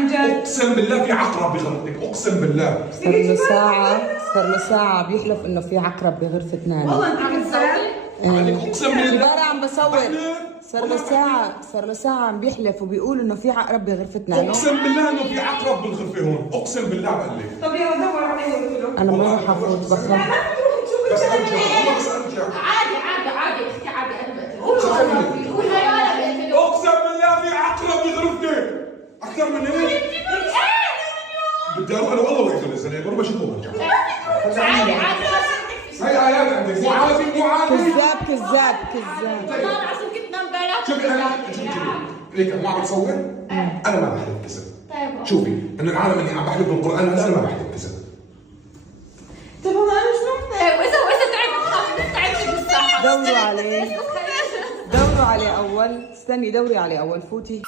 عن جد. اقسم بالله في عقرب بغرفتك، اقسم بالله. صار له ساعة بيحلف انه في عقرب بغرفة نانا. والله انت عم عليك اقسم بالله. كبار عم بصور. صار له ساعة عم بيحلف وبيقول انه في عقرب بغرفة نانا. اقسم بالله انه في عقرب بالغرفه هون، اقسم بالله بقول لك. طب يلا دور عليه وقول له. انا ما راح افوت بخاف. لا ما تروح تشوف بس الجنة. ارجع، بس ارجع. عادي اختي عادي انا بقتل. قول هاي ولا بقتل. اقسم بالله في عقرب بغرفتك. اكثر من هيك؟ بدي اروح انا والله وقت الزلمه بروح بشوفه وبرجع. عادي هي ايات عندك، مو عادي مو عادي. كذاب. والله العظيم كنت نام امبارح. شوفي انا شوفي ليك ما عم تصور؟ انا ما بحلف كذب. طيب شوفي ان العالم اني عم بحلف بالقران هذا انا ما بحلف كذب. طب والله انا شو واذا تعبت بالساحه دوروا عليه اول. استني دوري عليه اول. فوتي.